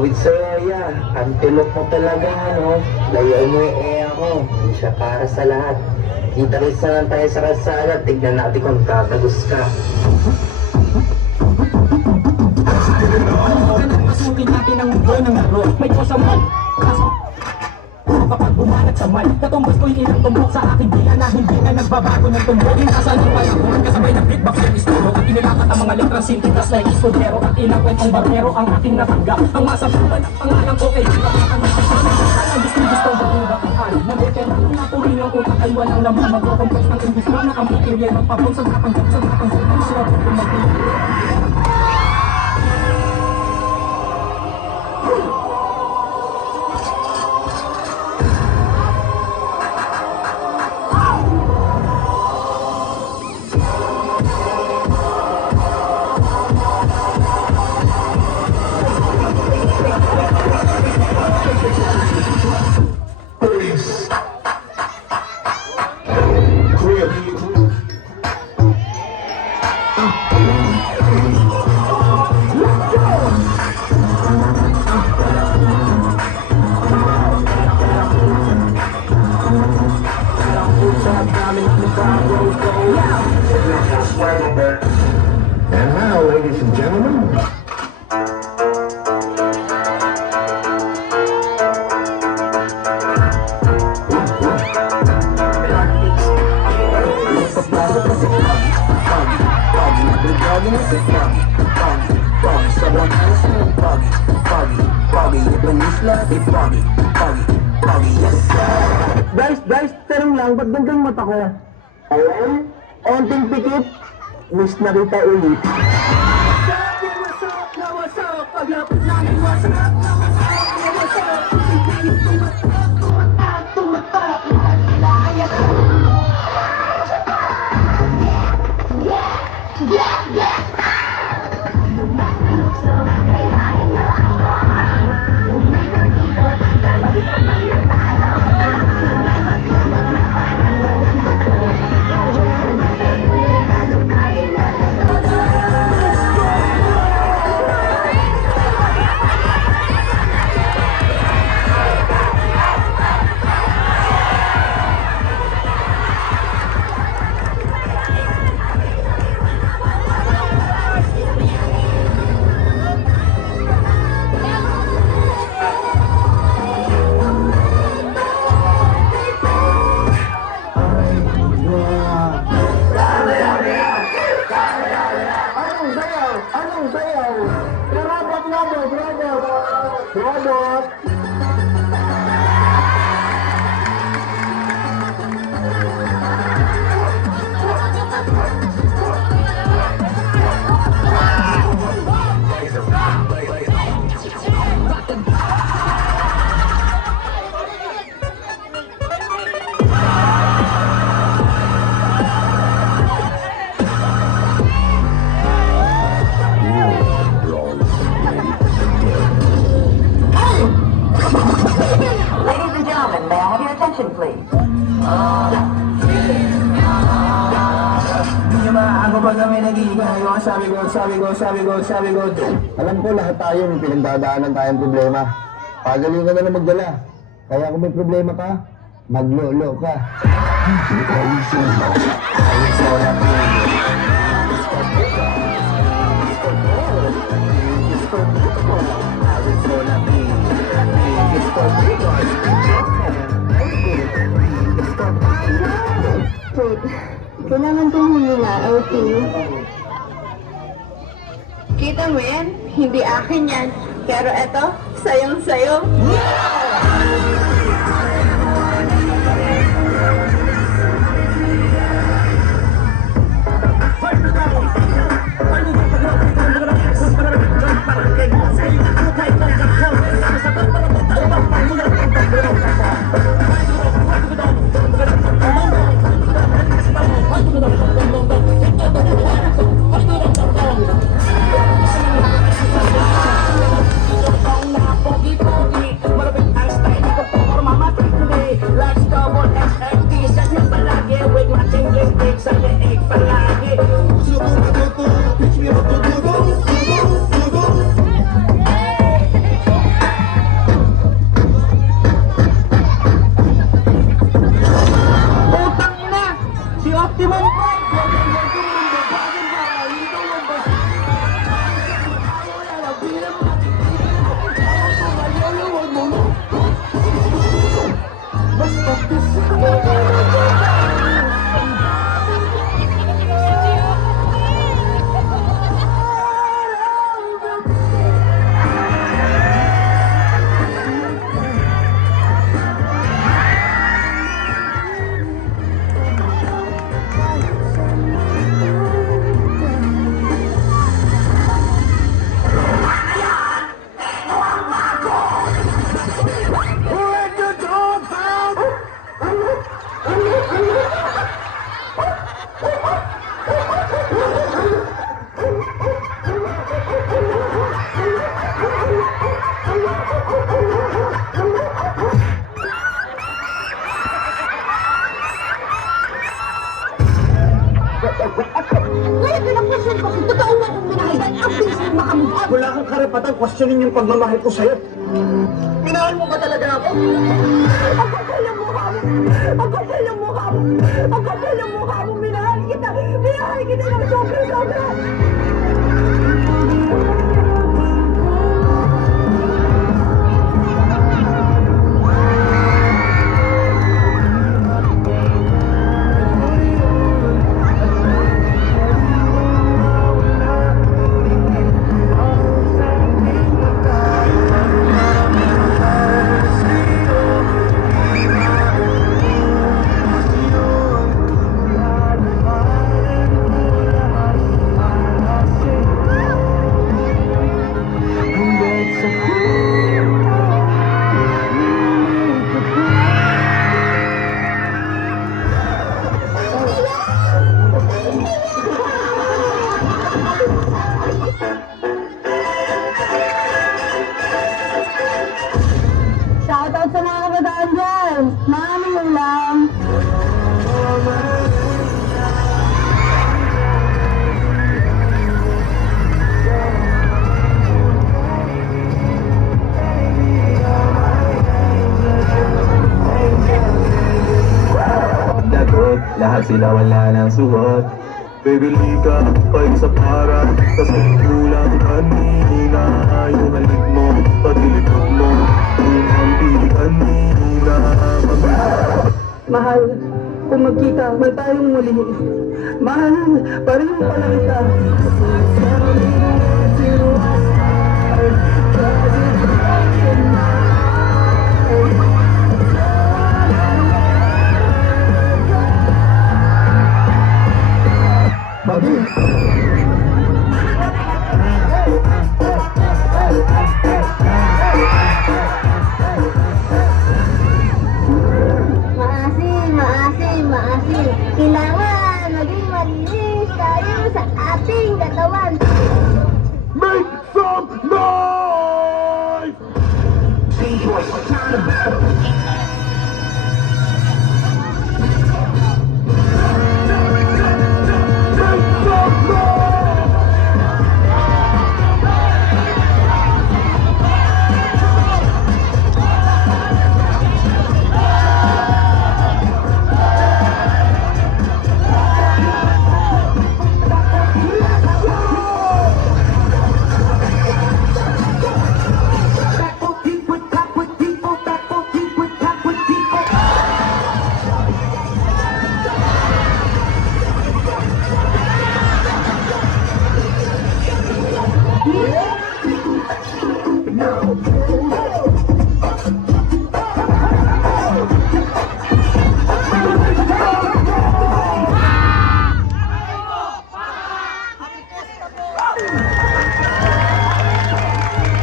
Awit sa'yo, ya. Antilok mo talaga, no? Layo mo ako. Hindi siya para sa lahat. Kita-kits na lang tayo sa kalsada. Tignan natin kung tatagos ka. Pasukin natin ang mundo ng laro. May kasaman. Kapag bumanat sa may katumbas ko'y ilang tumbok sa aking biya na hindi na nagbabago ng tumbok. Inasal ng panahon kasabay ng beatbox ng istilo. At inilakat ang mga letrang sintitas na iskudero. At ilang kwentong barbero ang aking natanggap. Ang masabuhan at pangalan ko ay ang gusto-gustong bagubakaan. Nabeteran ang natuloy ng utak ay walang laman. Magkocomplex ng imbismo na ang material ng papong sa napanggap sa napanggap. Ang sarap kong magpapagod. And now, ladies and gentlemen, Guys, tanong lang, ba't gandang mata ko? Ayun, onting pikit, miss na kita ulit. Robot! Ladies and gentlemen, may I have your attention, please? Hindi nyo maaako pag kami nag-iigayo. Sabi ko. Alam ko lahat tayo may pinagdadaanan tayong problema. Pagaling ka na lang magdala. Kaya kung may problema ka, maglolo ka. Wait, kailangan kong humila, okay? Kita mo yan? Hindi akin yan. Pero eto, sayong-sayo. Pogi-pogi, malapit ang style ko. Let the dogs out! Ngayon, pinag-question ko kung totoo man yung minahal ang bilis mo makamove on. Wala kang karapatang questionin yung pagmamahal ko sa'yo. Minahal mo ba talaga ako? Ang kapal ng mukha mo! Ang kapal ng mukha mo! Ang kapal ng mukha mo! Minahal kita! Minahal kita ng sobra-sobra! Shoutout sa mga kabataan dyan! Maraming ulam! Lagot, lahat sila wala ng suot. Bibili ka pa sa para, kasi kulang kanina. Yung halik mo, pati likod mo, yung ang pili kanina. Mahal, kung magkita, may tayong muli. Mahal, pareho pala kita. Maasim. Kailangan maging malinis tayo sa ating katawan. Make some noise!